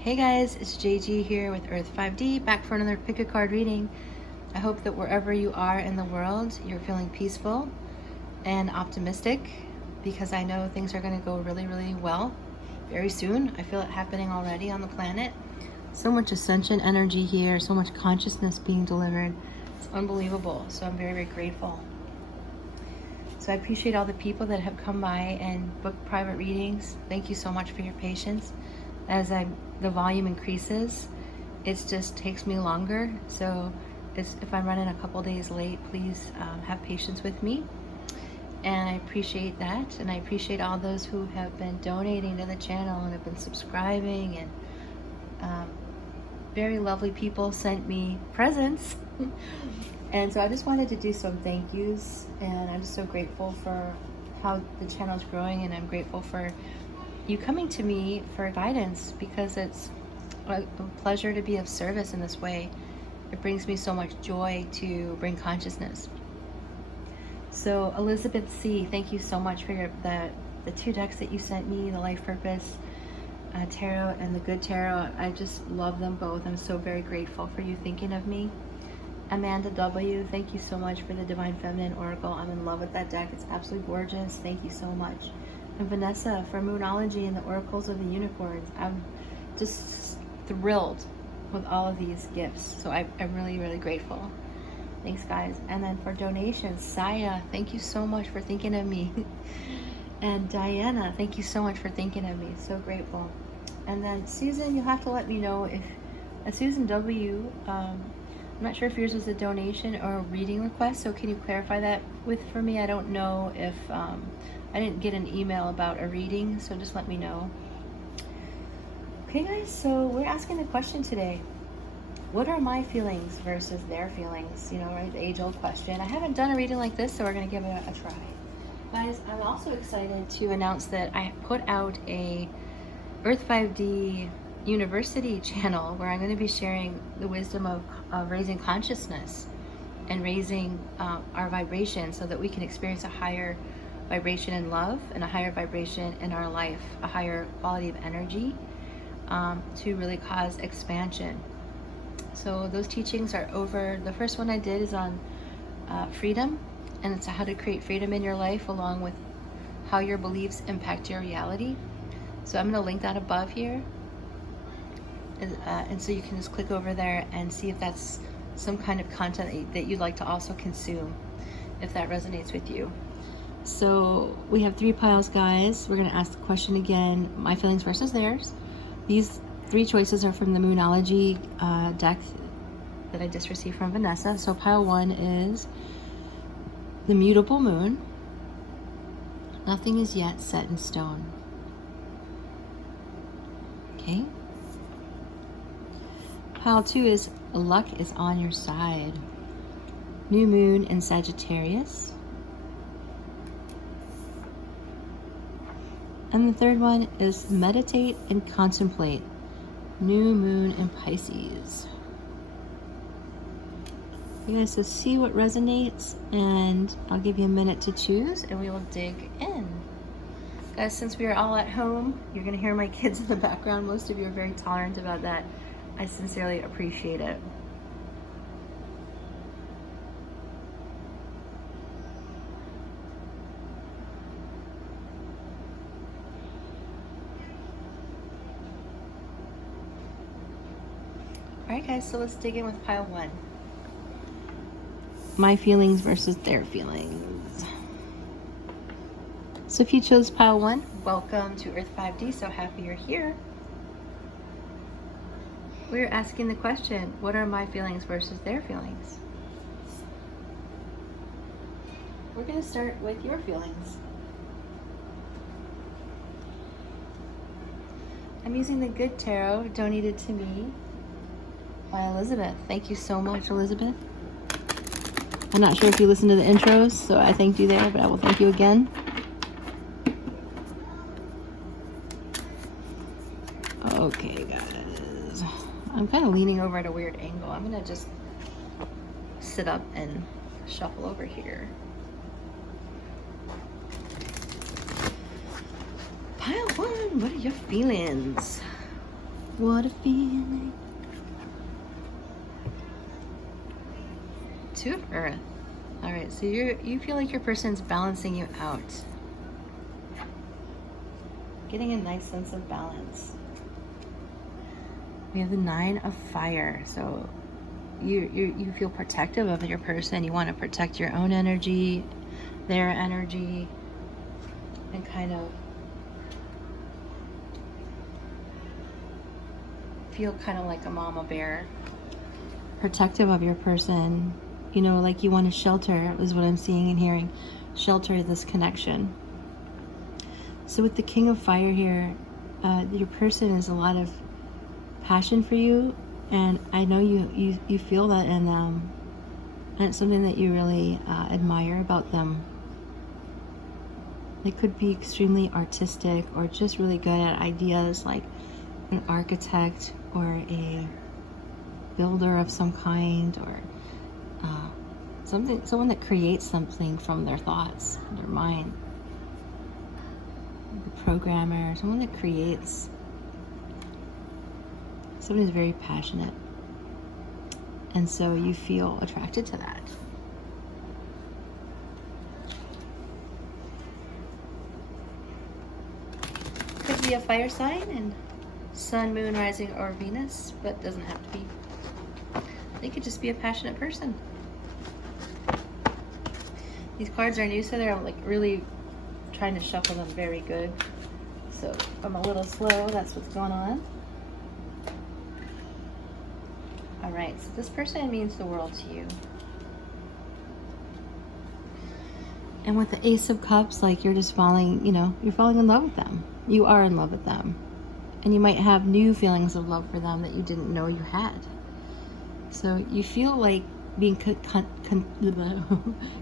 Hey guys, it's JG here with Earth 5D, back for another pick a card reading. I hope that wherever you are in the world, you're feeling peaceful and optimistic, because I know things are going to go really, really well very soon. I feel it happening already on the planet. So much ascension energy here, so much consciousness being delivered. It's unbelievable. So I'm very, very grateful. So I appreciate all the people that have come by and booked private readings. Thank you so much for your patience. As the volume increases, it just takes me longer. So if I'm running a couple days late, please have patience with me. And I appreciate that. And I appreciate all those who have been donating to the channel and have been subscribing. And very lovely people sent me presents. And so I just wanted to do some thank yous. And I'm just so grateful for how the channel is growing. And I'm grateful for you coming to me for guidance, because it's a pleasure to be of service in this way. It brings me so much joy to bring consciousness. So Elizabeth C., thank you so much for the two decks that you sent me, the Life Purpose Tarot and the Good Tarot. I just love them both. I'm so very grateful for you thinking of me. Amanda W., thank you so much for the Divine Feminine Oracle. I'm in love with that deck. It's absolutely gorgeous. Thank you so much. And Vanessa for Moonology and the Oracles of the Unicorns. I'm just thrilled with all of these gifts. So I'm really, really grateful. Thanks, guys. And then for donations, Saya, thank you so much for thinking of me. And Diana, thank you so much for thinking of me. So grateful. And then Susan, you'll have to let me know if Susan W., I'm not sure if yours was a donation or a reading request, so can you clarify that for me? I don't know if I didn't get an email about a reading, so just let me know. Okay guys, so we're asking a question today. What are my feelings versus their feelings? You know, right, the age-old question. I haven't done a reading like this, so we're gonna give it a try. Guys, I'm also excited to announce that I put out a Earth 5D University channel where I'm gonna be sharing the wisdom of raising consciousness and raising our vibration so that we can experience a higher vibration in love and a higher vibration in our life, a higher quality of energy to really cause expansion. So those teachings are over. The first one I did is on freedom, and it's how to create freedom in your life along with how your beliefs impact your reality. So I'm going to link that above here. And so you can just click over there and see if that's some kind of content that you'd like to also consume, if that resonates with you. So we have 3 piles, guys. We're going to ask the question again, my feelings versus theirs. These 3 choices are from the Moonology deck that I just received from Vanessa. So pile 1 is the Mutable Moon. Nothing is yet set in stone. Okay. Pile 2 is luck is on your side. New moon in Sagittarius. And the third one is meditate and contemplate. New moon in Pisces. You guys, so see what resonates, and I'll give you a minute to choose and we will dig in. Guys, since we are all at home, you're gonna hear my kids in the background. Most of you are very tolerant about that. I sincerely appreciate it. Alright guys, so let's dig in with pile 1. My feelings versus their feelings. So if you chose pile 1, welcome to Earth 5D, so happy you're here. We're asking the question, what are my feelings versus their feelings? We're going to start with your feelings. I'm using the Good Tarot, donated to me by Elizabeth. Thank you so much, Elizabeth. I'm not sure if you listen to the intros, so I thanked you there, but I will thank you again. Okay, guys. I'm kind of leaning over at a weird angle. I'm going to just sit up and shuffle over here. Pile 1, what are your feelings? What a feeling. Two of Earth. All right, so you feel like your person's balancing you out. Getting a nice sense of balance. We have the Nine of Fire. So you feel protective of your person. You want to protect your own energy, their energy, and kind of feel kind of like a mama bear. Protective of your person. You know, like you want to shelter, is what I'm seeing and hearing. Shelter this connection. So with the King of Fire here, your person is a lot of passion for you, and I know you feel that in them, and it's something that you really admire about them. They could be extremely artistic or just really good at ideas, like an architect or a builder of some kind, or someone that creates something from their thoughts, their mind. A programmer, someone that creates. Someone who's very passionate. And so you feel attracted to that. Could be a fire sign and sun, moon, rising, or Venus, but doesn't have to be. They could just be a passionate person. These cards are new, so they're like really trying to shuffle them very good. So I'm a little slow, that's what's going on. All right, so this person means the world to you. And with the Ace of Cups, like you're just falling, you know, you're falling in love with them. You are in love with them. And you might have new feelings of love for them that you didn't know you had. So you feel like being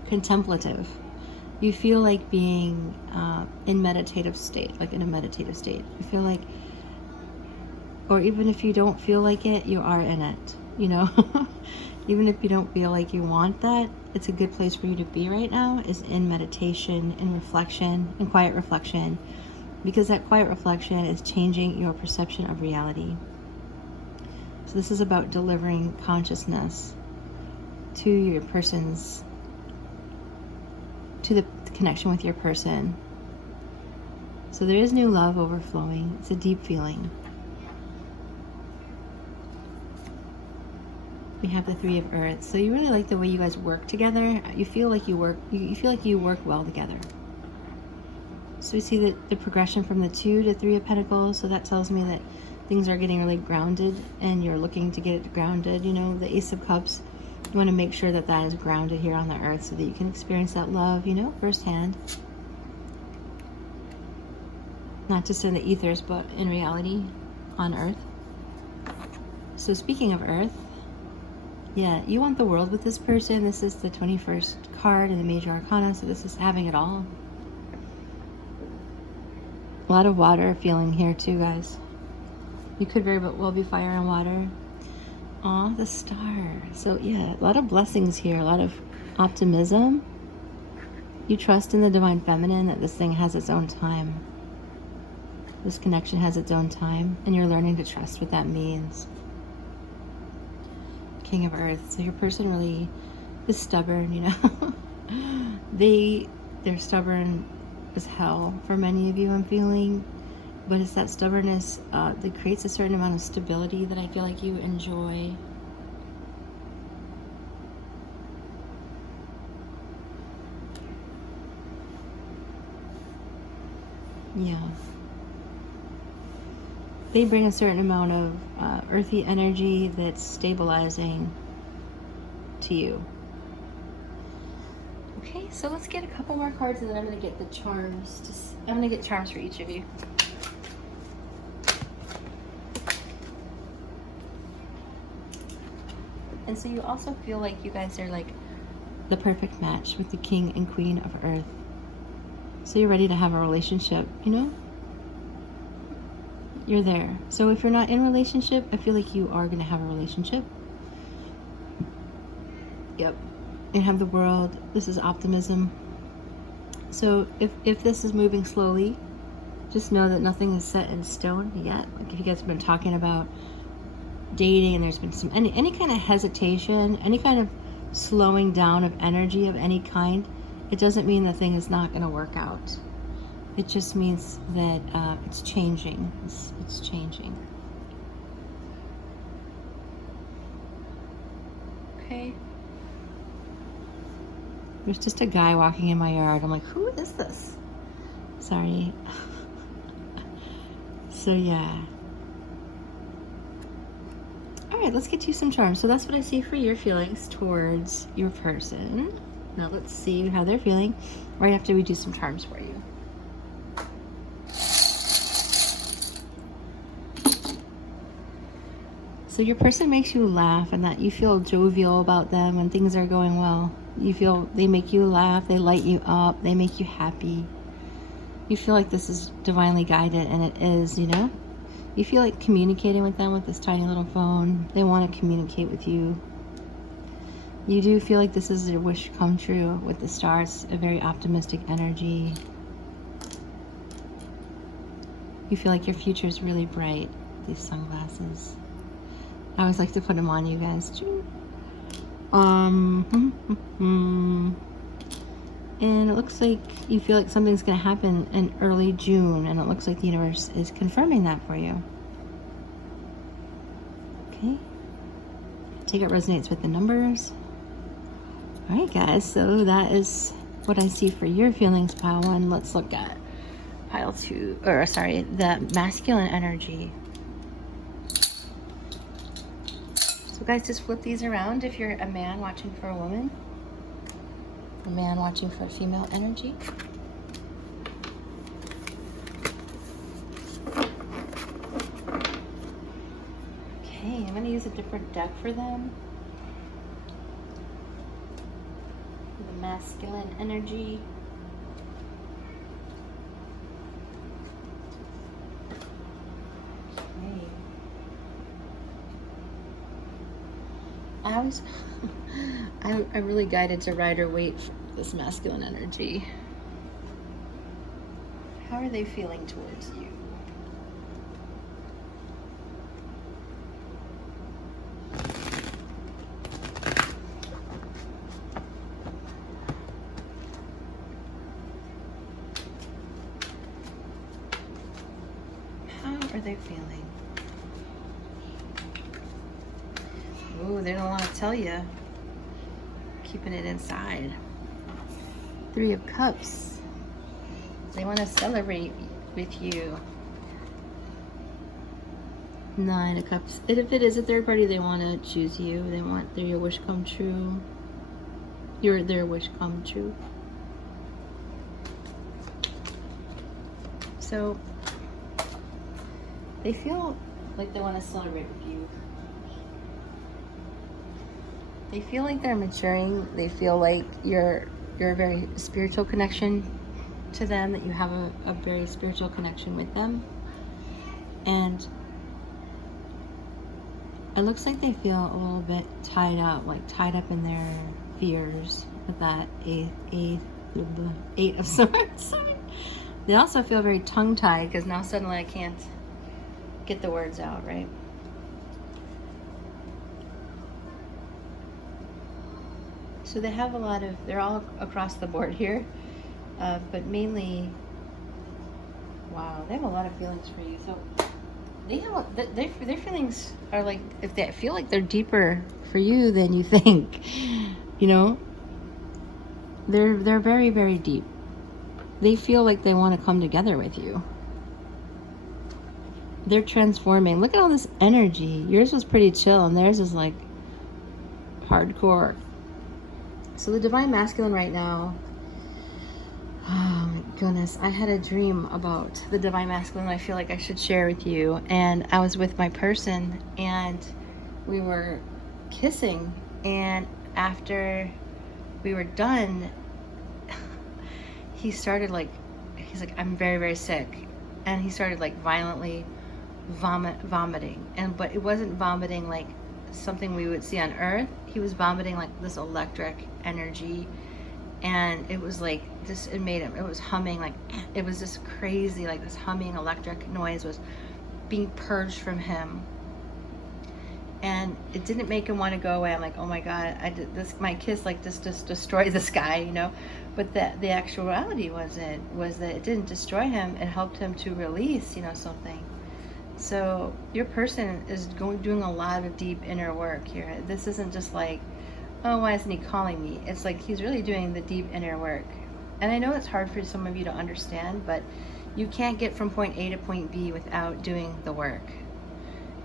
contemplative. You feel like being in meditative state, like in a meditative state. You feel like, or even if you don't feel like it, you are in it, you know? Even if you don't feel like you want that, it's a good place for you to be right now, is in meditation, in reflection, in quiet reflection, because that quiet reflection is changing your perception of reality. So this is about delivering consciousness to your person's, to the connection with your person. So there is new love overflowing. It's a deep feeling. We have the Three of Earth. So you really like the way you guys work together. You feel like you work well together. So we see that the progression from the 2 to 3 of Pentacles. So that tells me that things are getting really grounded and you're looking to get it grounded. You know, the Ace of Cups, you want to make sure that that is grounded here on the earth so that you can experience that love, you know, firsthand. Not just in the ethers, but in reality on earth. So speaking of earth, yeah, you want the world with this person. This is the 21st card in the Major Arcana, so this is having it all. A lot of water feeling here too, guys. You could very well be fire and water. Aw, the star. So yeah, a lot of blessings here, a lot of optimism. You trust in the divine feminine, that this thing has its own time. This connection has its own time, and you're learning to trust what that means. King of Earth. So your person really is stubborn, you know. They're stubborn as hell for many of you, I'm feeling. But it's that stubbornness that creates a certain amount of stability that I feel like you enjoy. Yeah. They bring a certain amount of earthy energy that's stabilizing to you. Okay, so let's get a couple more cards and then I'm going to get the charms. I'm going to get charms for each of you. And so you also feel like you guys are like the perfect match with the King and Queen of Earth. So you're ready to have a relationship, you know? You're there. So if you're not in a relationship, I feel like you are going to have a relationship. Yep. You have the World. This is optimism. So if this is moving slowly, Just know that nothing is set in stone yet. Like if you guys have been talking about dating and there's been some any kind of hesitation, any kind of slowing down of energy of any kind, it doesn't mean the thing is not going to work out. It just means that it's changing. It's changing. Okay. There's just a guy walking in my yard. I'm like, who is this? Sorry. So yeah. All right, let's get you some charms. So that's what I see for your feelings towards your person. Now let's see how they're feeling right after we do some charms for you. So your person makes you laugh and that you feel jovial about them when things are going well. You feel they make you laugh, they light you up, they make you happy. You feel like this is divinely guided, and it is, you know? You feel like communicating with them with this tiny little phone. They want to communicate with you. You do feel like this is your wish come true with the stars, a very optimistic energy. You feel like your future is really bright, these sunglasses. I always like to put them on you guys too. And it looks like you feel like something's going to happen in early June, and it looks like the universe is confirming that for you. Okay. Take it resonates with the numbers. All right, guys. So that is what I see for your feelings, pile 1. Let's look at pile 2, or sorry, the masculine energy. So guys, just flip these around if you're a man watching for a woman. A man watching for a female energy. Okay, I'm going to use a different deck for them. The masculine energy. Okay. I'm really guided to ride or wait for this masculine energy. How are they feeling towards you? How are they feeling? Ooh, they don't want to tell you. Keeping it inside. 3 of Cups. They want to celebrate with you. 9 of Cups. And if it is a third party, they want to choose you. They want your wish come true. Their wish come true. So they feel like they want to celebrate with you. They feel like they're maturing. They feel like you're a very spiritual connection to them, that you have a very spiritual connection with them. And it looks like they feel a little bit tied up in their fears with that eight of swords. They also feel very tongue-tied because now suddenly I can't get the words out, right? So they have they're all across the board here, but mainly, wow, they have a lot of feelings for you. So they have their feelings are like, if they feel like they're deeper for you than you think, you know, they're very, very deep. They feel like they want to come together with you. They're transforming. Look at all this energy. Yours was pretty chill, and theirs is like hardcore. So the Divine Masculine right now, oh my goodness, I had a dream about the Divine Masculine I feel like I should share with you. And I was with my person and we were kissing, and after we were done, he's like, I'm very, very sick. And he started like violently vomiting. But it wasn't vomiting like something we would see on Earth. He was vomiting like this electric energy, and it was like this, it made him, it was humming, like it was this crazy, like this humming electric noise was being purged from him, and it didn't make him want to go away. I'm like, oh my god, I did this, my kiss like just destroyed this guy, you know. But the actuality was that it didn't destroy him, it helped him to release, you know, something. So your person is doing a lot of deep inner work here. This isn't just like, oh, why isn't he calling me? It's like he's really doing the deep inner work. And I know it's hard for some of you to understand, but you can't get from point A to point B without doing the work.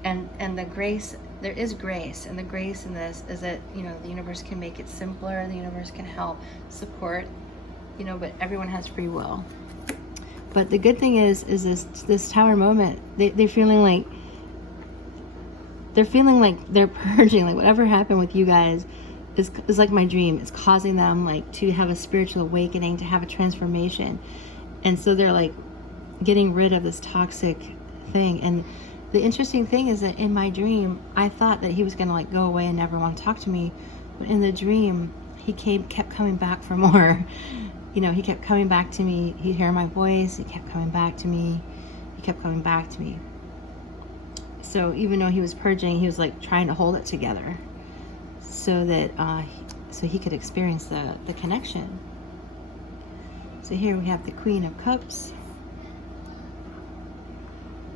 And the grace, there is grace, and the grace in this is that, you know, the universe can make it simpler, the universe can help support, you know, but everyone has free will. But the good thing is this tower moment, they're feeling like they're purging, like whatever happened with you guys is like my dream. It's causing them like to have a spiritual awakening, to have a transformation. And so they're like getting rid of this toxic thing. And the interesting thing is that in my dream, I thought that he was gonna like go away and never want to talk to me. But in the dream, he kept coming back for more. You know, he kept coming back to me. He'd hear my voice. He kept coming back to me. He kept coming back to me. So even though he was purging, he was like trying to hold it together so that so he could experience the connection. So here we have the Queen of Cups.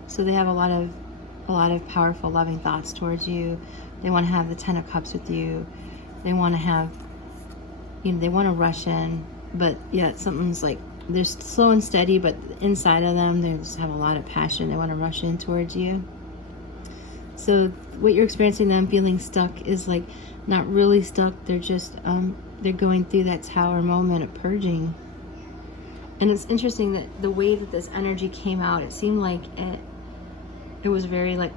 So they have a lot of powerful, loving thoughts towards you. They want to have the Ten of Cups with you. They want to have, you know, they want to rush in. But yeah, something's like, they're slow and steady, but inside of them, they just have a lot of passion. They want to rush in towards you. So what you're experiencing, them feeling stuck, is like not really stuck. They're just, they're going through that tower moment of purging. And it's interesting that the way that this energy came out, it seemed like it was very like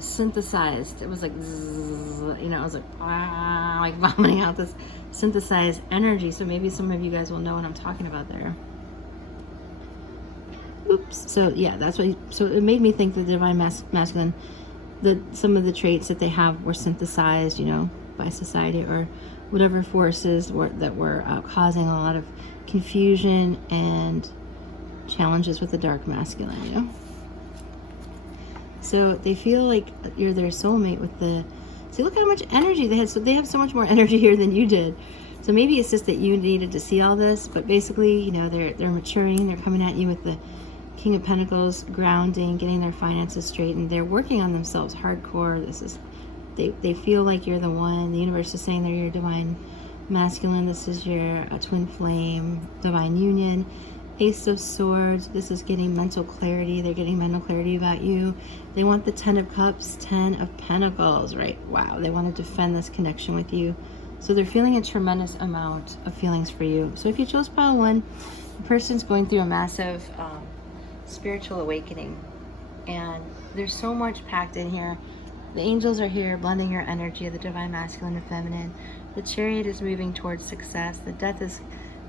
synthesized. It was like zzz, you know, it was like vomiting out this synthesized energy. So maybe some of you guys will know what I'm talking about there. Oops. So yeah, that's what. So it made me think the divine masculine, some of the traits that they have were synthesized, you know, by society or whatever forces that were causing a lot of confusion and challenges with the dark masculine, you know. So they feel like you're their soulmate with the, see, look how much energy they had. So they have so much more energy here than you did. So maybe it's just that you needed to see all this, but basically, you know, they're maturing. They're coming at you with the King of Pentacles, grounding, getting their finances straight, and they're working on themselves hardcore. This is, they feel like you're the one. The universe is saying they're your divine masculine. This is your twin flame, divine union. Ace of Swords, this is getting mental clarity. They're getting mental clarity about you. They want the Ten of Cups, Ten of Pentacles, right? Wow, they want to defend this connection with you. So they're feeling a tremendous amount of feelings for you. So if you chose pile one, the person's going through a massive spiritual awakening. And there's so much packed in here. The angels are here, blending your energy of the divine masculine and feminine. The Chariot is moving towards success. The Death is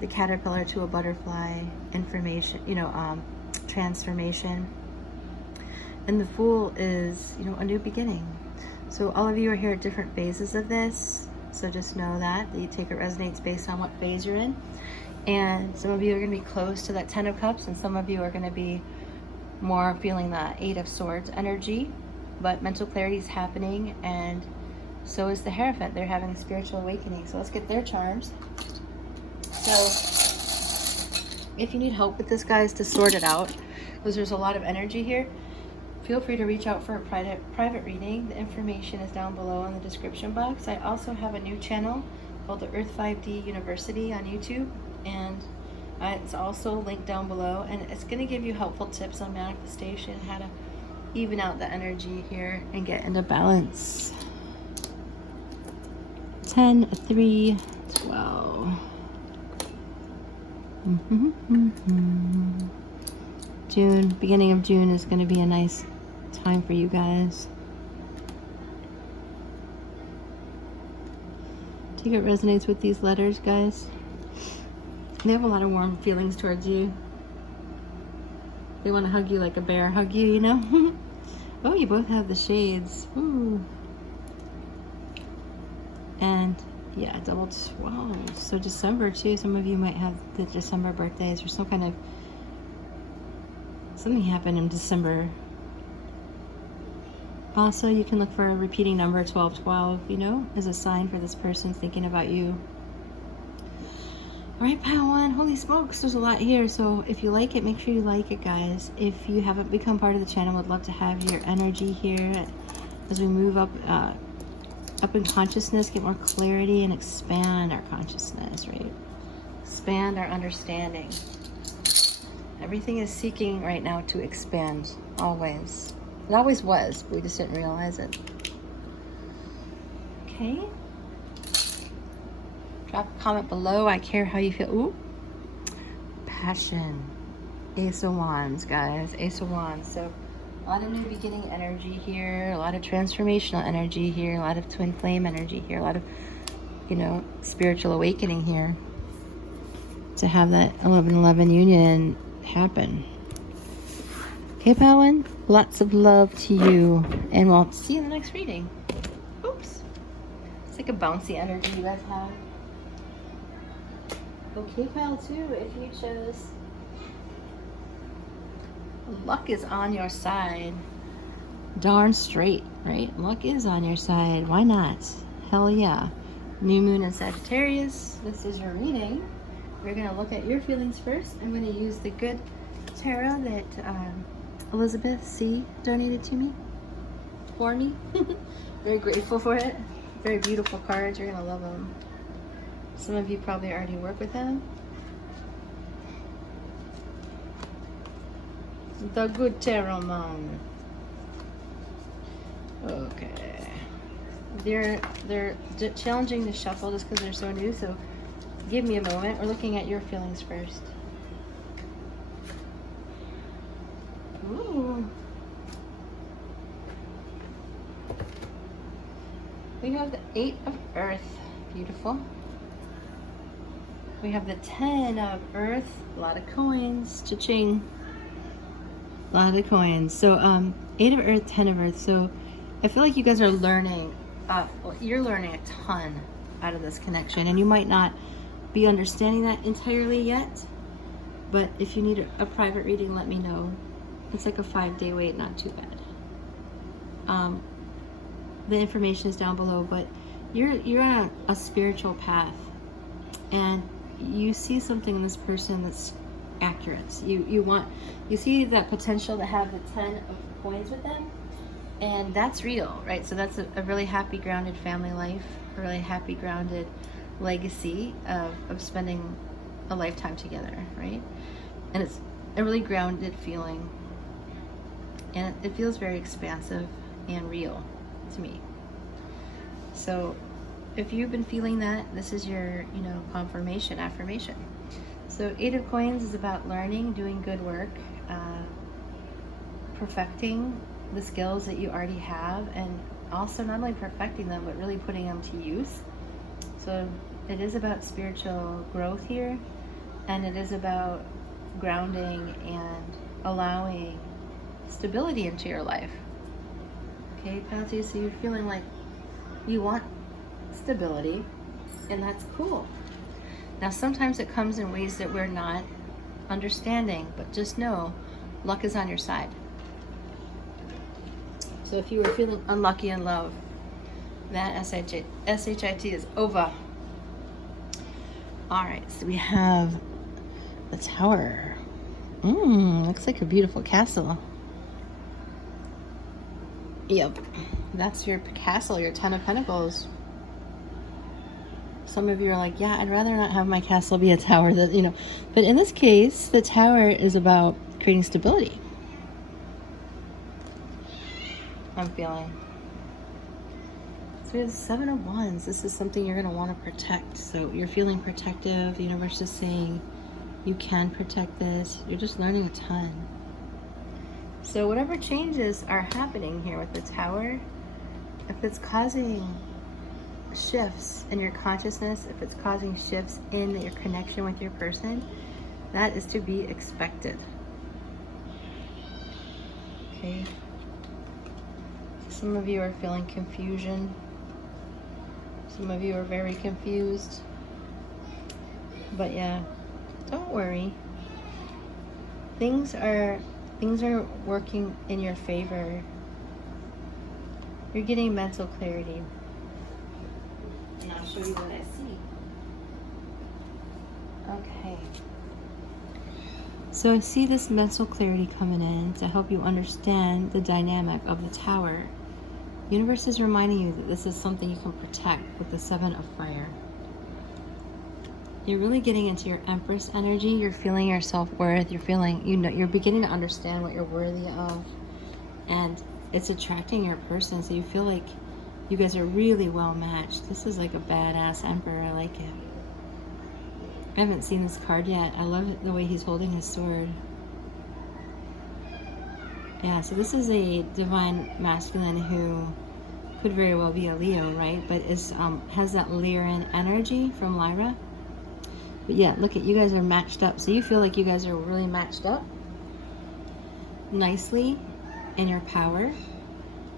the caterpillar to a butterfly, information, you know, transformation. And the Fool is, you know, a new beginning. So all of you are here at different phases of this. So just know that you take it resonates based on what phase you're in. And some of you are going to be close to that Ten of Cups, and some of you are going to be more feeling the Eight of Swords energy. But mental clarity is happening, and so is the Hierophant. They're having a spiritual awakening. So let's get their charms. So if you need help with this, guys, to sort it out, because there's a lot of energy here, feel free to reach out for a private reading. The information is down below in the description box. I also have a new channel called the Earth 5D University on YouTube, and it's also linked down below, and it's going to give you helpful tips on manifestation, how to even out the energy here and get into balance. 10, 3, 12. June, beginning of June is going to be a nice time for you guys. Take it resonates with these letters, guys. They have a lot of warm feelings towards you. They want to hug you like a bear hug you, you know? Oh, you both have the shades. Ooh. And Yeah, double 12. So December too. Some of you might have the December birthdays or some kind of something happened in December. Also, you can look for a repeating number 1212, you know, as a sign for this person thinking about you. All right, Padawan, holy smokes, there's a lot here. So if you like it, make sure you like it, guys. If you haven't become part of the channel, would love to have your energy here as we move up in consciousness, get more clarity, and expand our consciousness, right? Expand our understanding. Everything is seeking right now to expand, always. It always was, but we just didn't realize it. Okay. Drop a comment below. I care how you feel. Ooh. Passion. Ace of Wands, guys. Ace of Wands. So a lot of new beginning energy here. A lot of transformational energy here. A lot of twin flame energy here. A lot of, you know, spiritual awakening here. To have that 11-11 union happen. Okay, Padawan? Lots of love to you. And we'll see you in the next reading. Oops. It's like a bouncy energy you guys have. Okay, pile 2, if you chose. Luck is on your side. Darn straight, right? Luck is on your side. Why not? Hell yeah. New moon in Sagittarius. This is your reading. We're going to look at your feelings first. I'm going to use the good tarot that Elizabeth C. donated to me. For me. Very grateful for it. Very beautiful cards. You're going to love them. Some of you probably already work with them. The good tarot man. Okay. They're challenging the shuffle just because they're so new, so give me a moment. We're looking at your feelings first. Ooh. We have the 8 of Earth. Beautiful. We have the 10 of Earth. A lot of coins. Cha-ching. A lot of coins. So 8 of Earth, 10 of Earth. So I feel like you guys are learning. Well, you're learning a ton out of this connection, and you might not be understanding that entirely yet. But if you need a private reading, let me know. It's like a 5-day wait, not too bad. The information is down below, but you're on a spiritual path, and you see something in this person that's accurate. You see that potential to have the 10 of coins with them, and that's real, right? So that's a really happy, grounded family life, a really happy, grounded legacy of spending a lifetime together, right? And it's a really grounded feeling, and it feels very expansive and real to me. So if you've been feeling that, this is your, you know, confirmation, affirmation. So 8 of Coins is about learning, doing good work, perfecting the skills that you already have, and also not only perfecting them, but really putting them to use. So it is about spiritual growth here, and it is about grounding and allowing stability into your life. Okay, Pisces, so you're feeling like you want stability, and that's cool. Now sometimes it comes in ways that we're not understanding, but just know luck is on your side. So if you were feeling unlucky in love, that SHIT is over. Alright, so we have the Tower. Looks like a beautiful castle. Yep, that's your castle, your 10 of Pentacles. Some of you are like, yeah, I'd rather not have my castle be a tower, that, you know. But in this case, the Tower is about creating stability. I'm feeling. So we have 7 of Wands. This is something you're going to want to protect. So you're feeling protective. The universe is saying you can protect this. You're just learning a ton. So whatever changes are happening here with the Tower, if it's causing shifts in your consciousness, if it's causing shifts in your connection with your person, that is to be expected. Okay. Some of you are feeling confusion. Some of you are very confused. But yeah, don't worry. Things are working in your favor. You're getting mental clarity. And I'll show you what I see. Okay. So I see this mental clarity coming in to help you understand the dynamic of the Tower. Universe is reminding you that this is something you can protect with the Seven of Fire. You're really getting into your Empress energy. You're feeling your self-worth. You're feeling, you're beginning to understand what you're worthy of. And it's attracting your person. So you feel like you guys are really well matched. This is like a badass Emperor. I like it. I haven't seen this card yet. I love it, the way he's holding his sword. Yeah, so this is a divine masculine who could very well be a Leo, right? But is has that Lyran energy from Lyra. But yeah, look at, you guys are matched up. So you feel like you guys are really matched up nicely in your power.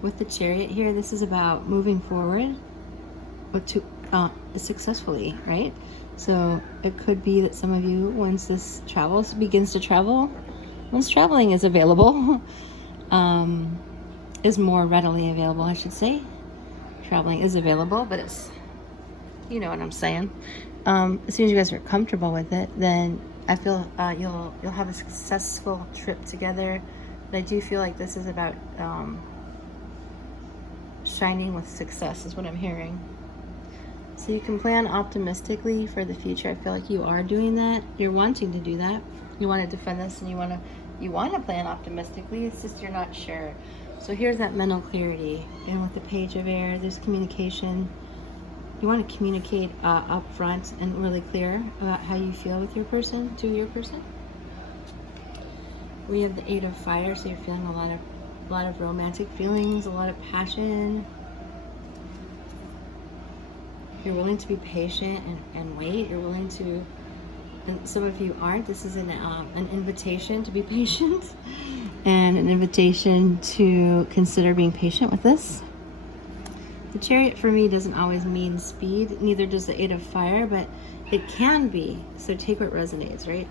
With the Chariot here, this is about moving forward, but to successfully, right? So it could be that some of you, once this begins to travel, once traveling is available, is more readily available, I should say. Traveling is available, but it's, you know what I'm saying. As soon as you guys are comfortable with it, then I feel you'll have a successful trip together. But I do feel like this is about shining with success, is what I'm hearing. So you can plan optimistically for the future. I feel like you are doing that. You're wanting to do that. You want to defend this, and you want to plan optimistically. It's just you're not sure. So here's that mental clarity. And with the Page of Air, there's communication. You want to communicate up front and really clear about how you feel with your person, to your person. We have the Eight of Fire, so you're feeling a lot of romantic feelings, a lot of passion. You're willing to be patient and wait. You're willing to, and some of you aren't. This is an invitation to be patient and an invitation to consider being patient with this. The Chariot for me doesn't always mean speed, neither does the Eight of Fire, but it can be. So take what resonates, right?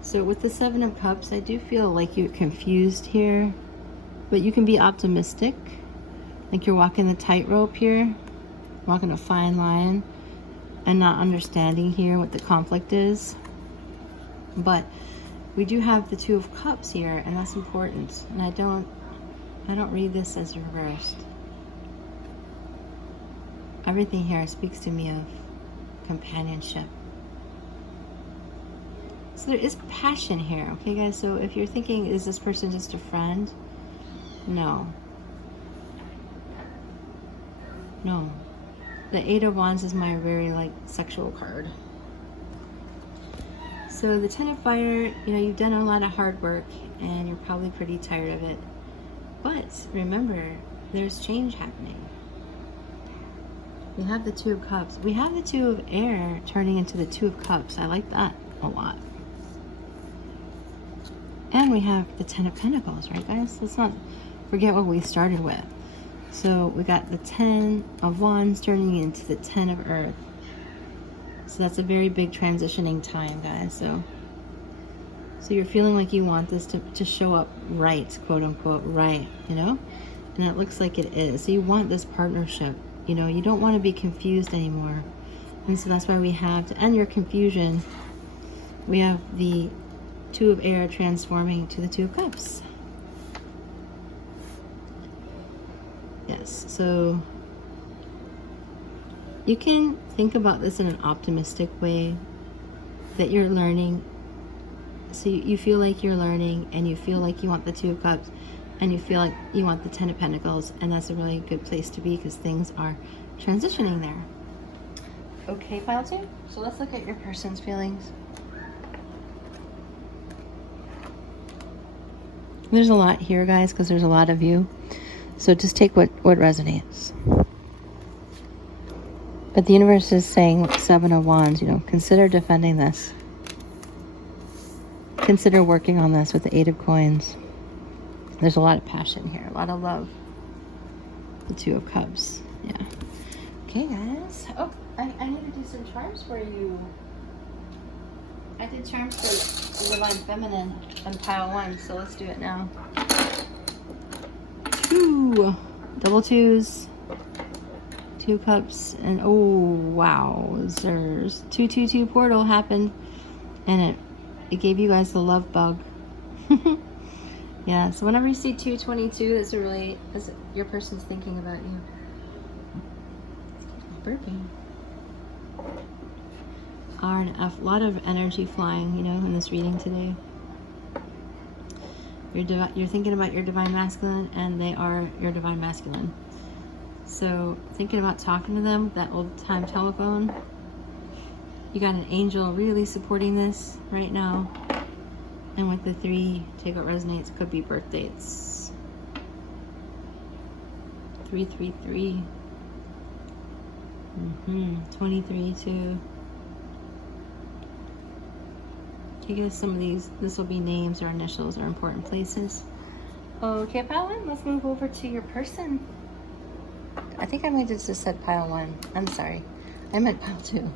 So with the Seven of Cups, I do feel like you're confused here, but you can be optimistic, like you're walking the tightrope here, walking a fine line, and not understanding here what the conflict is. But we do have the Two of Cups here, and that's important. And I don't read this as reversed. Everything here speaks to me of companionship. So there is passion here, okay guys? So if you're thinking, is this person just a friend? No. No. The Eight of Wands is my very sexual card. So the Ten of Fire, you've done a lot of hard work and you're probably pretty tired of it. But remember, there's change happening. We have the Two of Cups. We have the Two of Air turning into the Two of Cups. I like that a lot. And we have the Ten of Pentacles, right guys? Let's not forget what we started with. So we got the Ten of Wands turning into the Ten of Earth. So that's a very big transitioning time, guys. So you're feeling like you want this to show up right, quote unquote, right, And it looks like it is. So you want this partnership. You don't want to be confused anymore. And so that's why we have, to end your confusion, we have the Two of Air transforming to the Two of Cups. Yes, so you can think about this in an optimistic way, that you're learning. So you feel like you're learning, and you feel like you want the Two of Cups, and you feel like you want the Ten of Pentacles, and that's a really good place to be because things are transitioning there. Okay, pile two. So let's look at your person's feelings. There's a lot here, guys, because there's a lot of you. So just take what resonates. But the universe is saying, with Seven of Wands, consider defending this. Consider working on this with the Eight of Coins. There's a lot of passion here, a lot of love. The Two of Cups, yeah. Okay, guys. Oh, I need to do some charms for you. I did charms for the Divine Feminine on pile 1, so let's do it now. 2 double 2s, 2 cups, and oh wow, there's 222 portal happened, and it gave you guys the love bug. Yeah, so whenever you see 222, it's your person's thinking about you. Burping. A lot of energy flying, you know, in this reading today. You're thinking about your Divine Masculine, and they are your Divine Masculine. So thinking about talking to them, that old time telephone. You got an angel really supporting this right now. And with the 3, take what resonates, could be birth dates. 333. 23 too. I guess some of these, this will be names or initials or important places. Okay, pile 1, let's move over to your person. I think I might have just said pile 1. I'm sorry. I meant pile 2.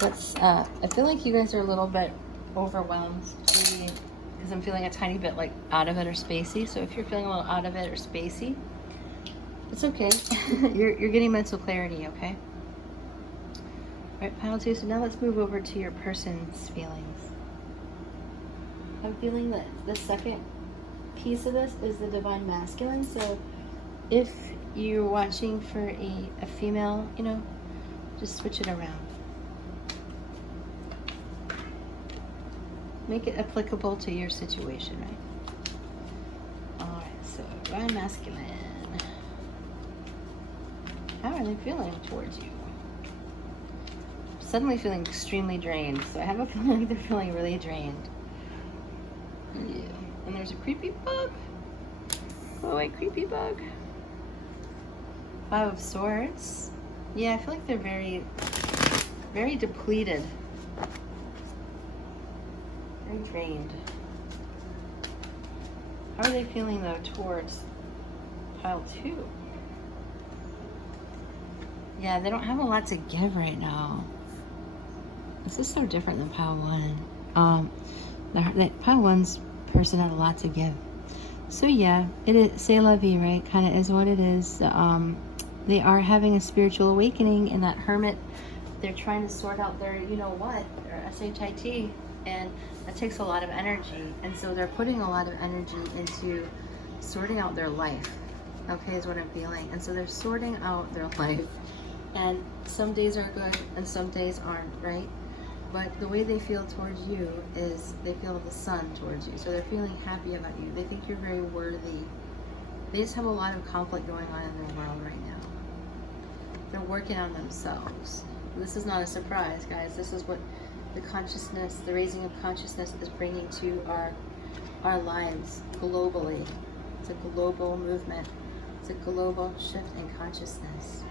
Let's, I feel like you guys are a little bit overwhelmed because I'm feeling a tiny bit like out of it or spacey. So if you're feeling a little out of it or spacey, it's okay. you're getting mental clarity, okay? All right, pile 2. So now let's move over to your person's feelings. I'm feeling that the second piece of this is the Divine Masculine. So if you're watching for a female, you know, just switch it around. Make it applicable to your situation, right? All right, so Divine Masculine. How are they feeling towards you? Suddenly feeling extremely drained. So I have a feeling they're feeling really drained. Yeah. And there's a creepy bug. Go away, creepy bug. 5 of Swords. Yeah, I feel like they're very, very depleted. Very drained. How are they feeling though towards pile 2? Yeah, they don't have a lot to give right now. This is so different than pile 1. Pile 1's person had a lot to give. So yeah, it is, c'est la vie, right? Kind of is what it is. They are having a spiritual awakening in that hermit. They're trying to sort out their, you know what, their SHIT, and that takes a lot of energy. And so they're putting a lot of energy into sorting out their life, okay, is what I'm feeling. And so they're sorting out their life. And some days are good and some days aren't, right? But the way they feel towards you is they feel the sun towards you. So they're feeling happy about you. They think you're very worthy. They just have a lot of conflict going on in their world right now. They're working on themselves. This is not a surprise, guys. This is what the consciousness, the raising of consciousness is bringing to our lives globally. It's a global movement. It's a global shift in consciousness.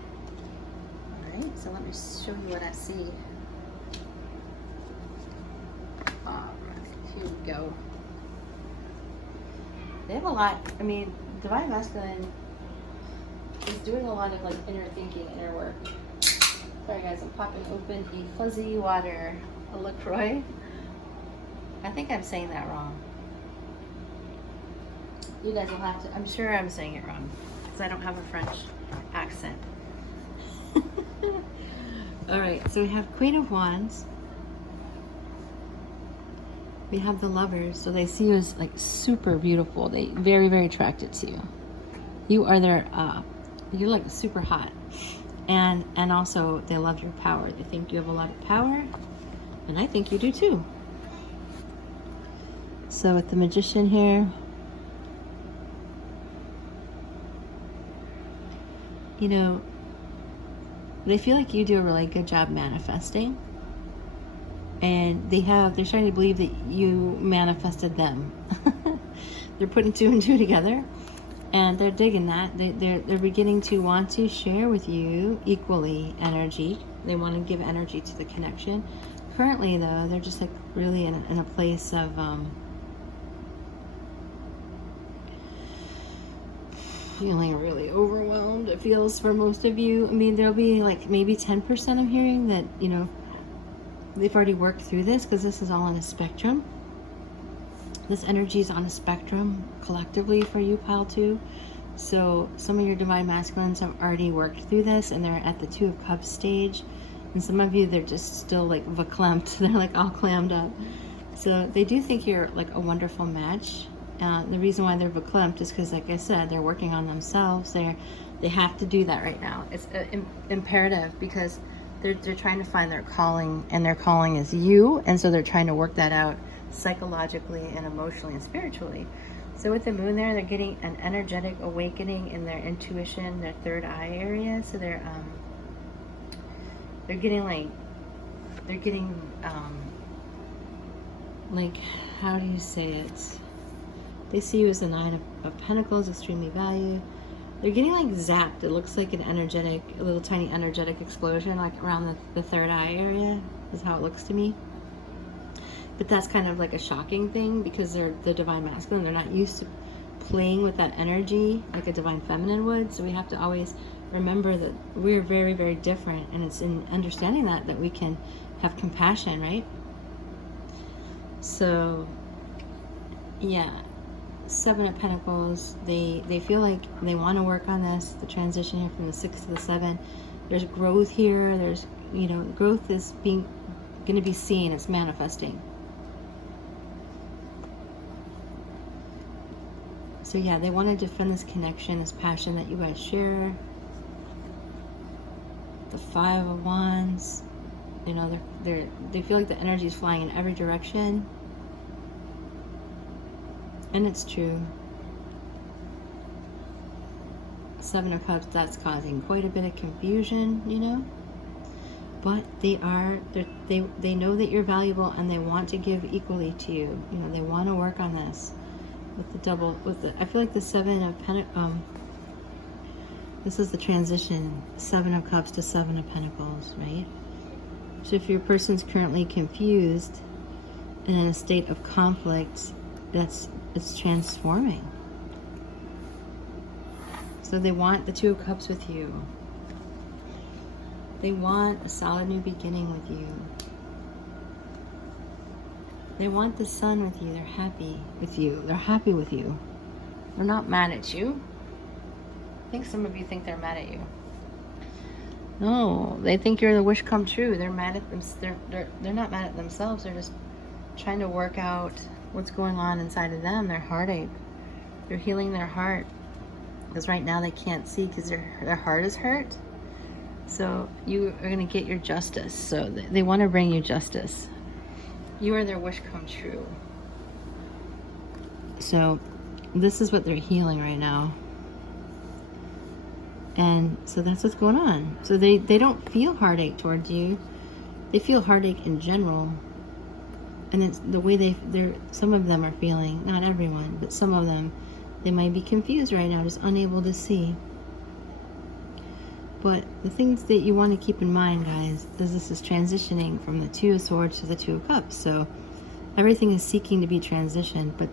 So let me show you what I see. Alright, here we go. They have a lot, I mean, Divine Masculine is doing a lot of like inner thinking, inner work. Sorry guys, I'm popping open a fuzzy water, a LaCroix. I think I'm saying that wrong. You guys will have to, I'm sure I'm saying it wrong because I don't have a French accent. All right, so we have Queen of Wands. We have the Lovers. So they see you as like super beautiful. They very, very attracted to you. You are their, you're like super hot. And also they love your power. They think you have a lot of power. And I think you do too. So with the Magician here, you know, they feel like you do a really good job manifesting, and they're starting to believe that you manifested them. They're putting 2 and 2 together, and they're digging that. They're beginning to want to share with you equally energy. They want to give energy to the connection. Currently, though, they're just like really in a place of feeling really overwhelmed, it feels, for most of you. I mean, there'll be like maybe 10% I'm hearing that, you know, they've already worked through this, because this is all on a spectrum. This energy is on a spectrum collectively for you, pile 2. So some of your divine masculines have already worked through this, and they're at the 2 of Cups stage. And some of you, they're just still like verklempt. They're like all clammed up. So they do think you're like a wonderful match. The reason why they're verklempt is because, like I said, they're working on themselves. They have to do that right now. It's imperative, because they're trying to find their calling, and their calling is you. And so they're trying to work that out psychologically and emotionally and spiritually. So with the moon there, they're getting an energetic awakening in their intuition, their third eye area. So they're getting like, how do you say it? They see you as the 9 of Pentacles, extremely valued. They're getting like zapped. It looks like a little tiny energetic explosion, like around the third eye area, is how it looks to me. But that's kind of like a shocking thing, because they're the divine masculine. They're not used to playing with that energy like a divine feminine would. So we have to always remember that we're very, very different. And it's in understanding that we can have compassion, right? So, yeah. 7 of Pentacles, they feel like they want to work on this, the transition here from the 6 to the 7. There's growth here. There's, you know, growth is going to be seen. It's manifesting. So yeah, they want to defend this connection, this passion that you guys share. The 5 of Wands, you know, they feel like the energy is flying in every direction. And it's true. 7 of Cups, that's causing quite a bit of confusion, you know. But they know that you're valuable, and they want to give equally to you. You know, they want to work on this. With the double, I feel like the 7 of Pentacles, this is the transition, 7 of Cups to 7 of Pentacles, right? So if your person's currently confused and in a state of conflict, it's transforming. So they want the 2 of Cups with you. They want a solid new beginning with you. They want the sun with you. They're happy with you. They're happy with you. They're not mad at you. I think some of you think they're mad at you. No, they think you're the wish come true. They're mad at them. They're not mad at themselves. They're just trying to work out what's going on inside of them. Their heartache. They're healing their heart, because right now they can't see, because their heart is hurt. So you are going to get your justice. So they want to bring you justice. You are their wish come true. So this is what they're healing right now. And so that's what's going on. So they don't feel heartache towards you. They feel heartache in general. And it's the way they're some of them are feeling, not everyone, but some of them, they might be confused right now, just unable to see. But the things that you want to keep in mind, guys, is this is transitioning from the 2 of Swords to the 2 of Cups. So everything is seeking to be transitioned, but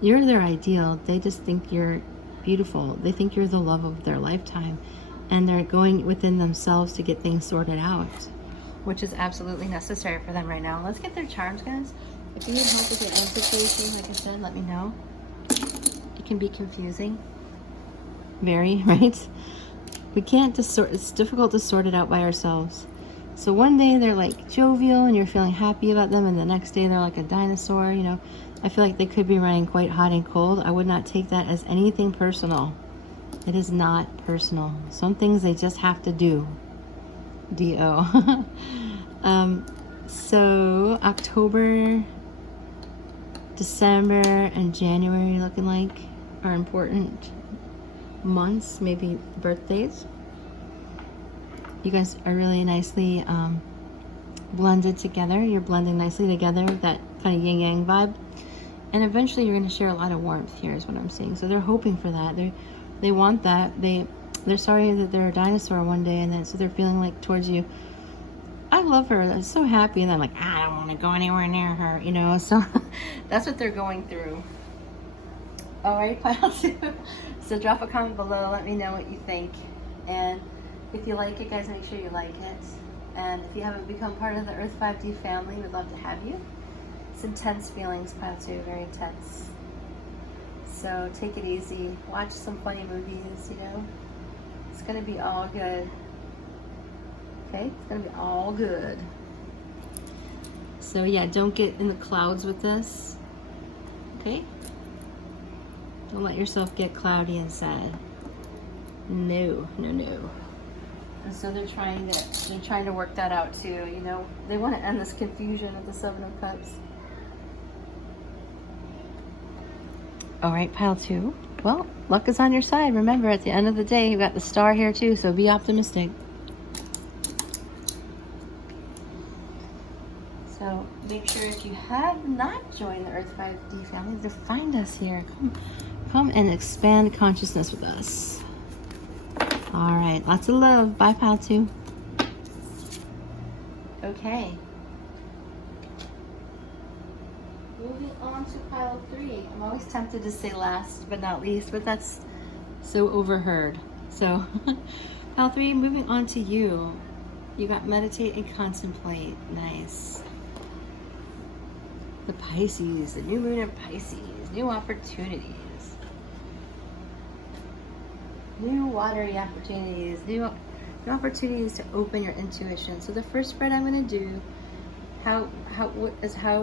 you're their ideal. They just think you're beautiful. They think you're the love of their lifetime, and they're going within themselves to get things sorted out, which is absolutely necessary for them right now. Let's get their charms, guys. If you need help with your own situation, like I said, let me know. It can be confusing. Very, right? We can't just it's difficult to sort it out by ourselves. So one day they're like jovial and you're feeling happy about them, and the next day they're like a dinosaur, you know. I feel like they could be running quite hot and cold. I would not take that as anything personal. It is not personal. Some things they just have to do. D-O. So October, December, and January looking like are important months, maybe birthdays. You guys are really nicely blended together. You're blending nicely together, that kind of yin yang vibe. And eventually you're going to share a lot of warmth here is what I'm seeing. So they're hoping for that. They want that. They're sorry that they're a dinosaur one day, and then so they're feeling like towards you, I love her, I'm so happy, and then like, I don't want to go anywhere near her, you know. So that's what they're going through. All right, pile 2. So drop a comment below. Let me know what you think. And if you like it, guys, make sure you like it. And if you haven't become part of the Earth 5D family, we'd love to have you. It's intense feelings, pile 2, very intense. So take it easy. Watch some funny movies, you know. It's going to be all good. Okay? It's going to be all good. So yeah, don't get in the clouds with this. Okay? Don't let yourself get cloudy and sad. No, no, no. And so they're trying to work that out too, you know. They want to end this confusion of the 7 of Cups. All right, pile 2. Well, luck is on your side. Remember, at the end of the day, you've got the star here too, so be optimistic. So make sure if you have not joined the Earth 5D family to find us here. Come and expand consciousness with us. All right, lots of love. Bye, pile 2. Okay. Moving on to pile 3. I'm always tempted to say last but not least, but that's so overheard. So pile 3, moving on to you. You got meditate and contemplate. Nice. The Pisces, the new moon in Pisces, new opportunities. New watery opportunities, new opportunities to open your intuition. So the first spread I'm going to do, how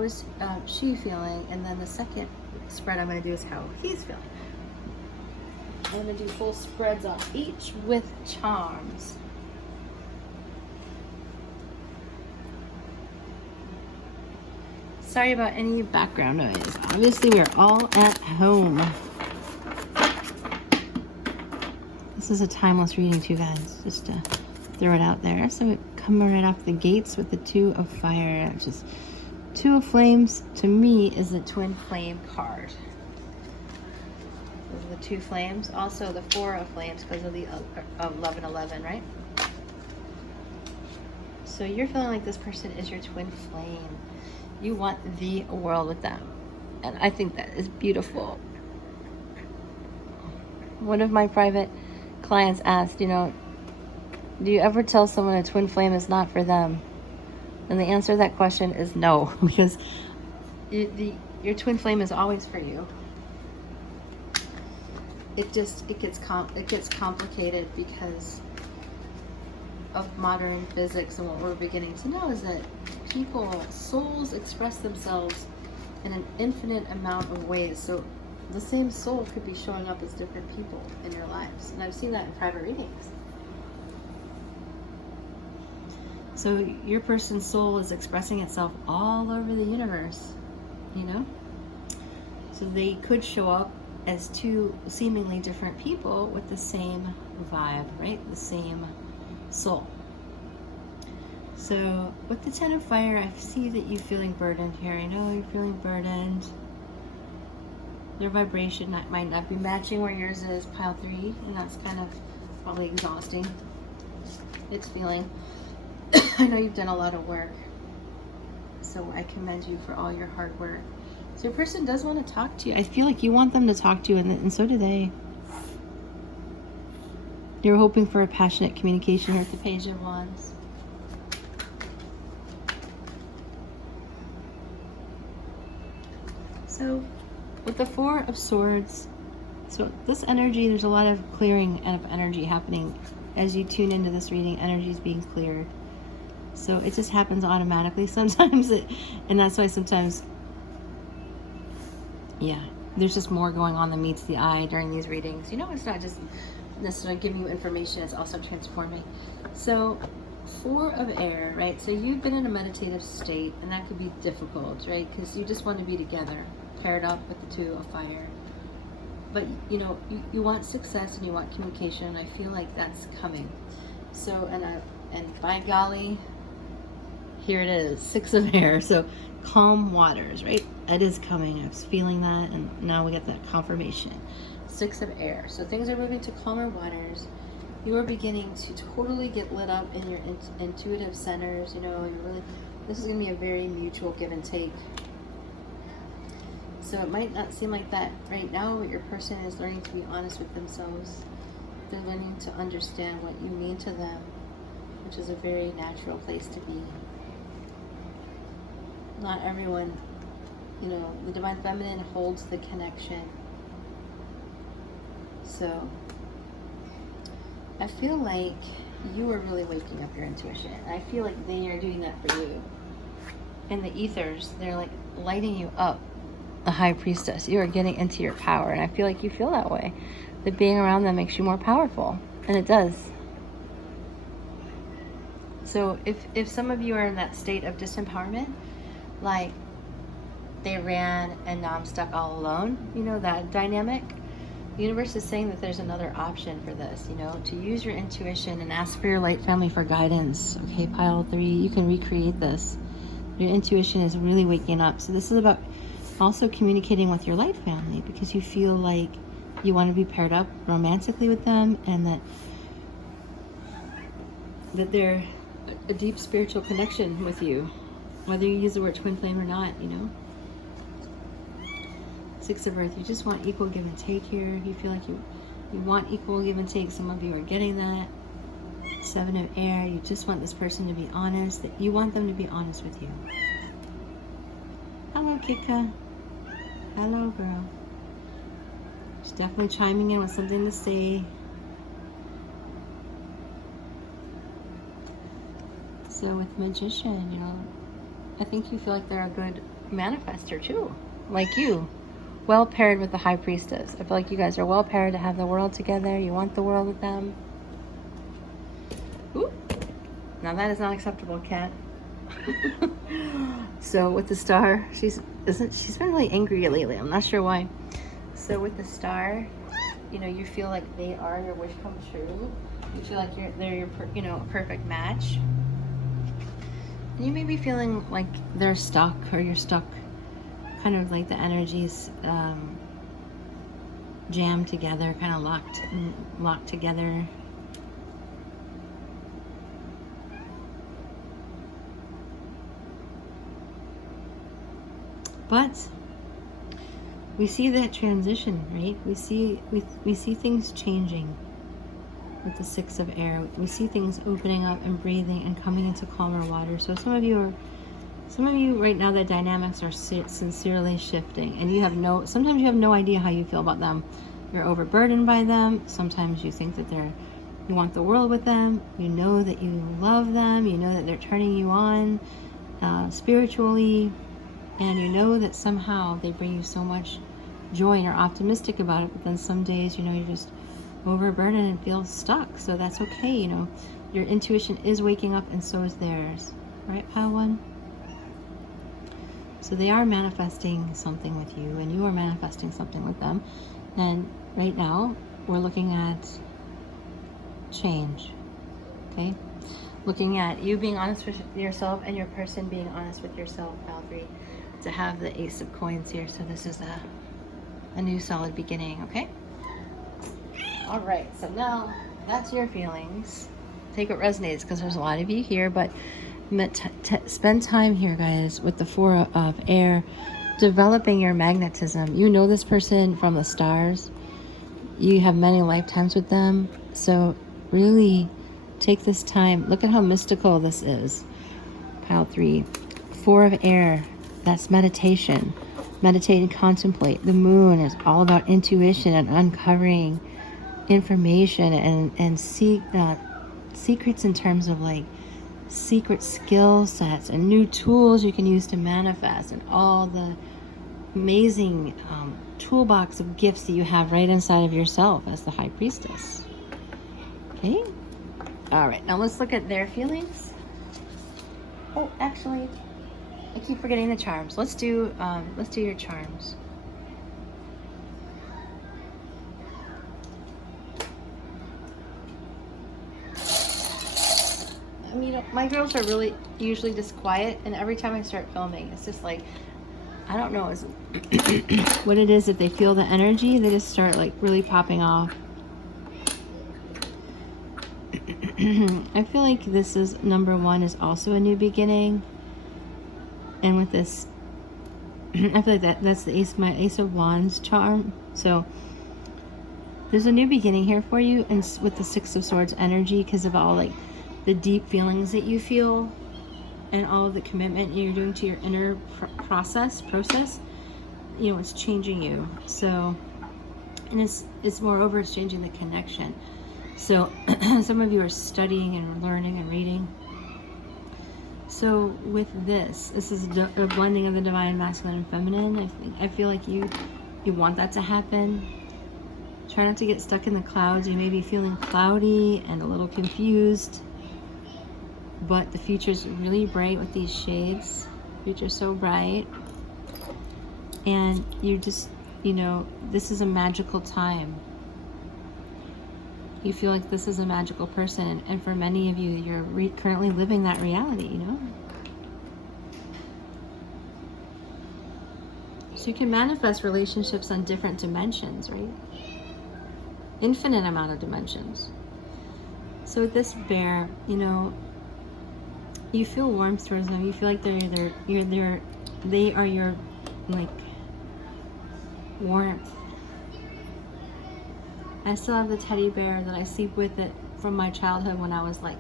is she feeling, and then the second spread I'm going to do is how he's feeling. I'm going to do full spreads on each with charms. Sorry about any background noise. Obviously, we're all at home. This is a timeless reading too, guys, just to throw it out there. So we come right off the gates with the 2 of Fire, which is 2 of Flames. To me, is a twin flame card. Those are the 2 flames. Also the 4 of Flames because of the 11-11, right? So you're feeling like this person is your twin flame. You want the world with them. And I think that is beautiful. One of my private clients asked, you know, do you ever tell someone a twin flame is not for them? And the answer to that question is no, because your twin flame is always for you. It gets complicated because of modern physics, and what we're beginning to know is that souls express themselves in an infinite amount of ways. So the same soul could be showing up as different people in your lives. And I've seen that in private readings. So your person's soul is expressing itself all over the universe, you know? So they could show up as 2 seemingly different people with the same vibe, right? The same soul. So with the 10 of Fire, I see that you're feeling burdened here. I know you're feeling burdened. Their vibration might not be matching where yours is, pile 3, and that's kind of probably exhausting. It's feeling. I know you've done a lot of work, so I commend you for all your hard work. So your person does want to talk to you. I feel like you want them to talk to you, and so do they. You're hoping for a passionate communication here with the Page of Wands. So with the 4 of Swords, so this energy, there's a lot of clearing of energy happening. As you tune into this reading, energy is being cleared. So it just happens automatically sometimes. And that's why sometimes, yeah, there's just more going on than meets the eye during these readings. You know, it's not just necessarily giving you information, it's also transforming. So 4 of Air, right? So you've been in a meditative state, and that could be difficult, right? Because you just want to be together, paired up with the 2 of Fire. But you know, you want success and you want communication, and I feel like that's coming. So, and by golly, here it is, 6 of Air. So calm waters, right? It is coming. I was feeling that, and now we get that confirmation. 6 of Air. So things are moving to calmer waters. You are beginning to totally get lit up in your intuitive centers. You know, this is going to be a very mutual give and take. So it might not seem like that right now, but your person is learning to be honest with themselves. They're learning to understand what you mean to them, which is a very natural place to be. Not everyone, you know, the Divine Feminine holds the connection. So I feel like you are really waking up your intuition. I feel like they are doing that for you. And the ethers, they're like lighting you up. The High Priestess, you are getting into your power, and I feel like you feel that way. That being around them makes you more powerful, and it does. So if some of you are in that state of disempowerment, like they ran and now I'm stuck all alone, you know, that dynamic, the universe is saying that there's another option for this, you know, to use your intuition and ask for your light family for guidance. Okay, pile 3, you can recreate this. Your intuition is really waking up. So this is about also communicating with your light family, because you feel like you want to be paired up romantically with them, and that they're a deep spiritual connection with you, whether you use the word twin flame or not, you know. 6 of Earth, you just want equal give and take here. You feel like you want equal give and take. Some of you are getting that. 7 of Air, you just want this person to be honest, that you want them to be honest with you. Hello, Kika. Hello, girl. She's definitely chiming in with something to say. So with Magician, you know, I think you feel like they're a good manifester too, like you. Well paired with the High Priestess. I feel like you guys are well paired to have the world together. You want the world with them. Ooh. Now that is not acceptable, Kat. So with the Star, she's been really angry lately. I'm not sure why. So with the Star, you know, you feel like they are your wish come true. You feel like they're your you know, a perfect match. And you may be feeling like they're stuck, or you're stuck, kind of like the energies jammed together, kind of locked together. But we see that transition, right? We see things changing with the 6 of Air. We see things opening up and breathing and coming into calmer water. So some of you right now, the dynamics are sincerely shifting, and sometimes you have no idea how you feel about them. You're overburdened by them. Sometimes you think that you want the world with them. You know that you love them. You know that they're turning you on spiritually. And you know that somehow they bring you so much joy and you're optimistic about it. But then some days, you know, you're just overburdened and feel stuck. So that's okay, you know. Your intuition is waking up, and so is theirs. Right, pile 1? So they are manifesting something with you, and you are manifesting something with them. And right now, we're looking at change. Okay? Looking at you being honest with yourself and your person being honest with yourself, pile 3. To have the Ace of Coins here, so this is a new solid beginning. Okay, all right, so now that's your feelings. Take what resonates, because there's a lot of you here, but spend time here, guys, with the 4 of Air, developing your magnetism. You know this person from the stars. You have many lifetimes with them, so really take this time. Look at how mystical this is. Pile 3, 4 of Air. That's meditation. Meditate and contemplate. The moon is all about intuition and uncovering information and secrets in terms of like secret skill sets and new tools you can use to manifest, and all the amazing toolbox of gifts that you have right inside of yourself as the High Priestess. Okay? All right, now let's look at their feelings. Oh, actually, I keep forgetting the charms. Let's do your charms. I mean, my girls are really usually just quiet, and every time I start filming, it's just like, I don't know what it is. If they feel the energy, they just start like really popping off. I feel like this is number 1 is also a new beginning. And with this I feel like that's the my Ace of Wands charm. So there's a new beginning here for you, and with the Six of Swords energy, because of all like the deep feelings that you feel and all of the commitment you're doing to your inner process, you know, it's changing you. So, and it's moreover, it's changing the connection. So some of you are studying and learning and reading. So with this is a blending of the divine masculine and feminine. I feel like you want that to happen. Try not to get stuck in the clouds. You may be feeling cloudy and a little confused, but the future's really bright with these shades. The future's so bright. And you just, you know, this is a magical time. You feel like this is a magical person, and for many of you, you're currently living that reality, you know? So you can manifest relationships on different dimensions, right? Infinite amount of dimensions. So with this bear, you know, you feel warmth towards them. You feel like they are your, like, warmth. I still have the teddy bear that I sleep with it from my childhood when I was like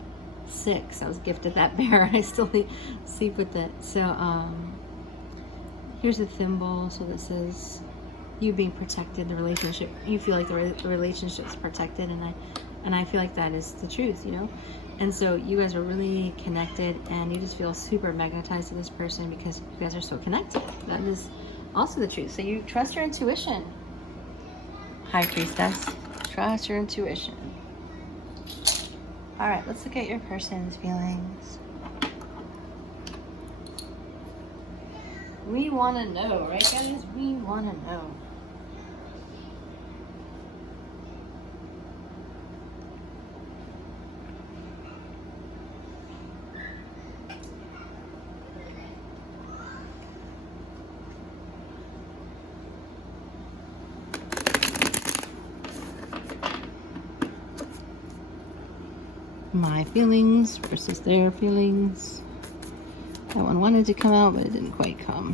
6. I was gifted that bear. I still sleep with it. So here's a thimble. So this is you being protected, the relationship. You feel like the relationship's protected, and I feel like that is the truth, you know? And so you guys are really connected, and you just feel super magnetized to this person because you guys are so connected. That is also the truth. So you trust your intuition. High Priestess. Trust your intuition. All right, let's look at your person's feelings. We want to know, right, guys? We want to know. My feelings versus their feelings. That one wanted to come out, but it didn't quite come.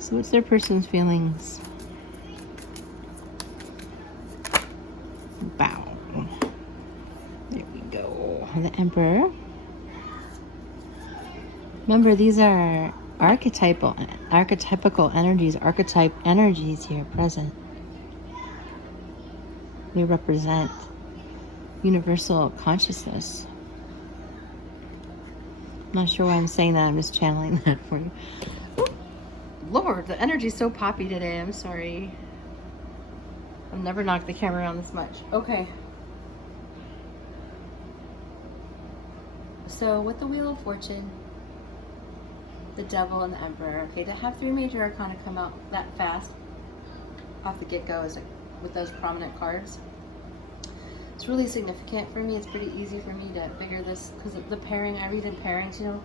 So what's their person's feelings? Bow. There we go. The Emperor. Remember, these are archetypical energies, archetype energies here present. They represent universal consciousness. I'm not sure why I'm saying that. I'm just channeling that for you. Ooh, Lord, the energy's so poppy today. I'm sorry. I've never knocked the camera around this much. Okay. So with the Wheel of Fortune, the Devil, and the Emperor, okay, to have 3 major arcana come out that fast off the get-go is like, with those prominent cards, it's really significant for me. It's pretty easy for me to figure this because of the pairing. I read in pairings, you know.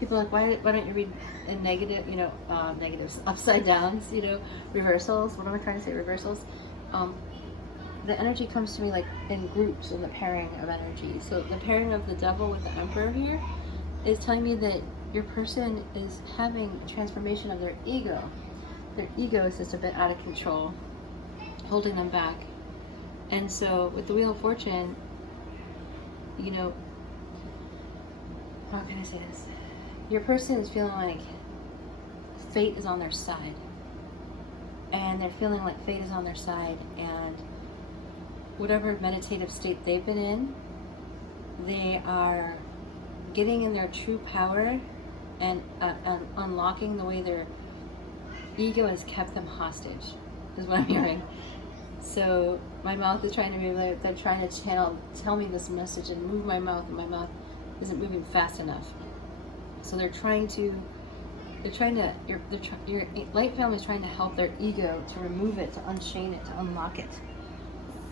People are like, why don't you read in negative, you know, negatives, upside downs, you know, reversals. What am I trying to say? Reversals. The energy comes to me like in groups in the pairing of energy. So the pairing of the Devil with the Emperor here is telling me that your person is having a transformation of their ego. Their ego is just a bit out of control, holding them back. And so with the Wheel of Fortune, you know, how can I say this? Your person is feeling like fate is on their side. And they're feeling like fate is on their side, and whatever meditative state they've been in, they are getting in their true power and unlocking the way their ego has kept them hostage, is what I'm hearing. So my mouth is trying to move, they're trying to tell me this message and move my mouth, and my mouth isn't moving fast enough. So your light family is trying to help their ego to remove it, to unchain it, to unlock it.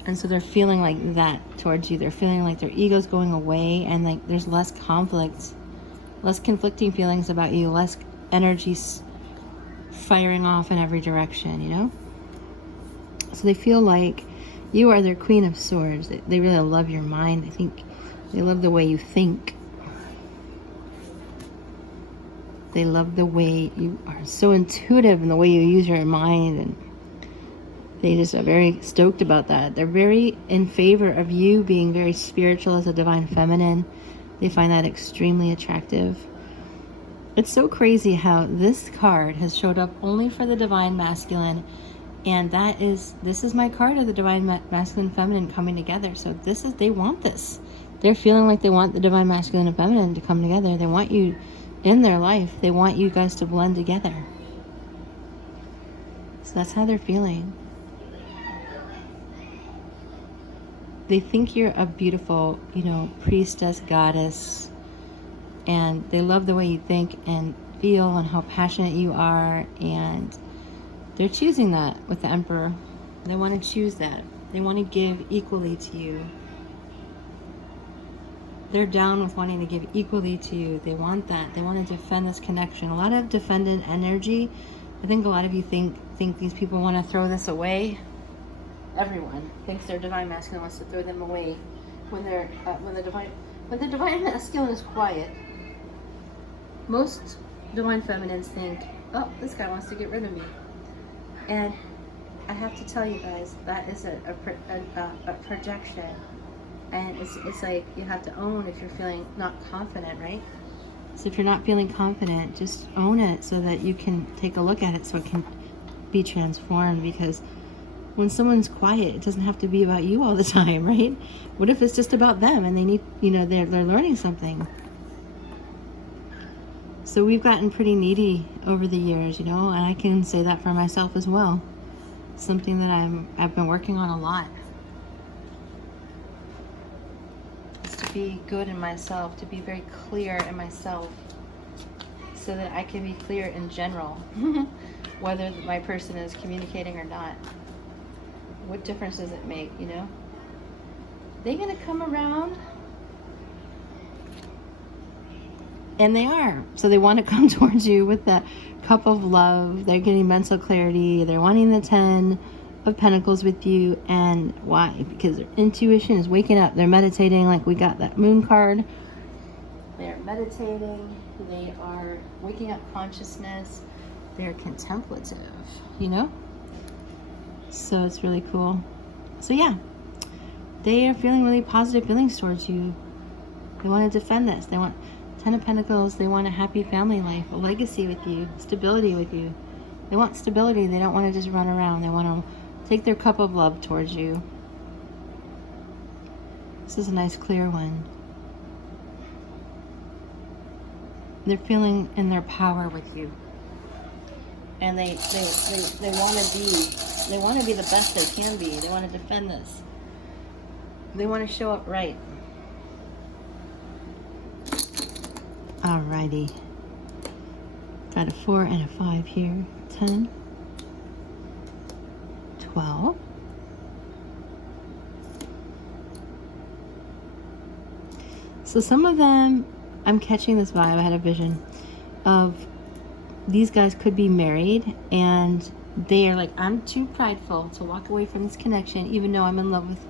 And so they're feeling like that towards you. They're feeling like their ego's going away, and like there's less conflict, less conflicting feelings about you, less energies firing off in every direction, you know? So they feel like you are their Queen of Swords. They really love your mind. I think they love the way you think. They love the way you are so intuitive and the way you use your mind, and they just are very stoked about that. They're very in favor of you being very spiritual as a divine feminine. They find that extremely attractive. It's so crazy how this card has showed up only for the divine masculine, and this is my card of the divine masculine feminine coming together. So they want this. They're feeling like they want the divine masculine and feminine to come together. They want you in their life. They want you guys to blend together. So that's how they're feeling. They think you're a beautiful, priestess, goddess, and they love the way you think and feel and how passionate you are, and they're choosing that with the Emperor. They want to choose that. They want to give equally to you. They're down with wanting to give equally to you. They want that. They want to defend this connection. A lot of defendant energy. I think a lot of you think these people want to throw this away. Everyone thinks their divine masculine wants to throw them away when the divine masculine is quiet. Most divine feminines think, oh, this guy wants to get rid of me. And I have to tell you guys, that is a projection. And it's like you have to own if you're feeling not confident, right? So if you're not feeling confident, just own it so that you can take a look at it so it can be transformed. Because when someone's quiet, it doesn't have to be about you all the time, right? What if it's just about them and they need, they're learning something? So we've gotten pretty needy over the years, and I can say that for myself as well. Something that I've been working on a lot. Is to be good in myself, to be very clear in myself, so that I can be clear in general, whether my person is communicating or not. What difference does it make, They're gonna come around. And they are. So they want to come towards you with that cup of love. They're getting mental clarity. They're wanting the 10 of Pentacles with you. And why? Because their intuition is waking up. They're meditating, like we got that moon card. They're meditating. They are waking up consciousness. They're contemplative, So it's really cool. So yeah, they are feeling really positive feelings towards you. They want to defend this. They want 10 of Pentacles. They want a happy family life, a legacy with you, stability with you. They want stability. They don't want to just run around. They want to take their cup of love towards you. This is a nice clear one. They're feeling in their power with you. And they want to be the best they can be. They want to defend this. They want to show up right. Alrighty. Got a 4 and a 5 here. 10. 12. So some of them, I'm catching this vibe. I had a vision of these guys could be married, and they are like, I'm too prideful to walk away from this connection, even though I'm in love with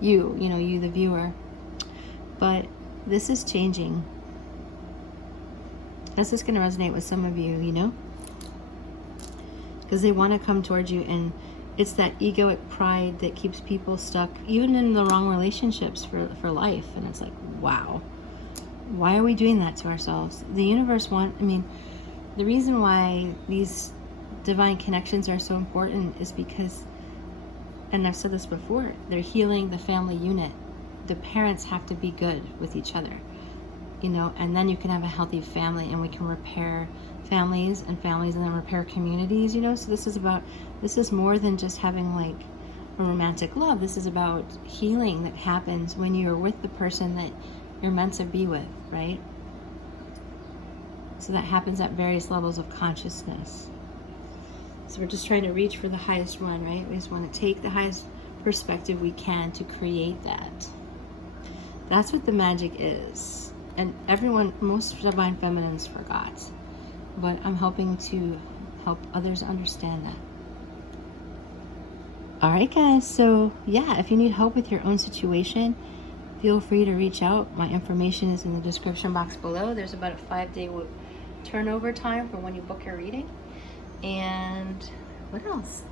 you, you the viewer. But this is changing. That's just going to resonate with some of you, because they want to come towards you, and it's that egoic pride that keeps people stuck, even in the wrong relationships for life. And it's like, wow, why are we doing that to ourselves? The universe the reason why these divine connections are so important is because, and I've said this before, they're healing the family unit. The parents have to be good with each other, and then you can have a healthy family, and we can repair families and then repair communities, So this is more than just having like a romantic love. This is about healing that happens when you're with the person that you're meant to be with, right? So that happens at various levels of consciousness. So we're just trying to reach for the highest one, right? We just want to take the highest perspective we can to create that. That's what the magic is. And most divine feminines forgot. But I'm helping to help others understand that. Alright guys, so yeah, if you need help with your own situation, feel free to reach out. My information is in the description box below. There's about a 5-day turnover time for when you book your reading. And what else?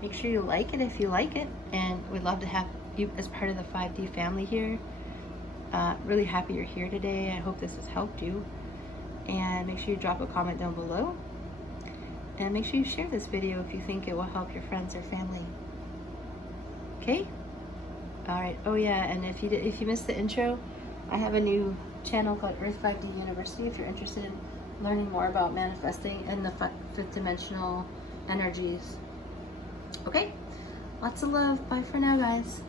Make sure you like it if you like it, and we'd love to have you as part of the 5D family here. Really happy you're here today. I hope this has helped you. And make sure you drop a comment down below. And make sure you share this video if you think it will help your friends or family. Okay? Alright, oh yeah, and if you missed the intro, I have a new channel called Earth 5D University if you're interested in learning more about manifesting and the fifth dimensional energies. Okay? Lots of love. Bye for now, guys.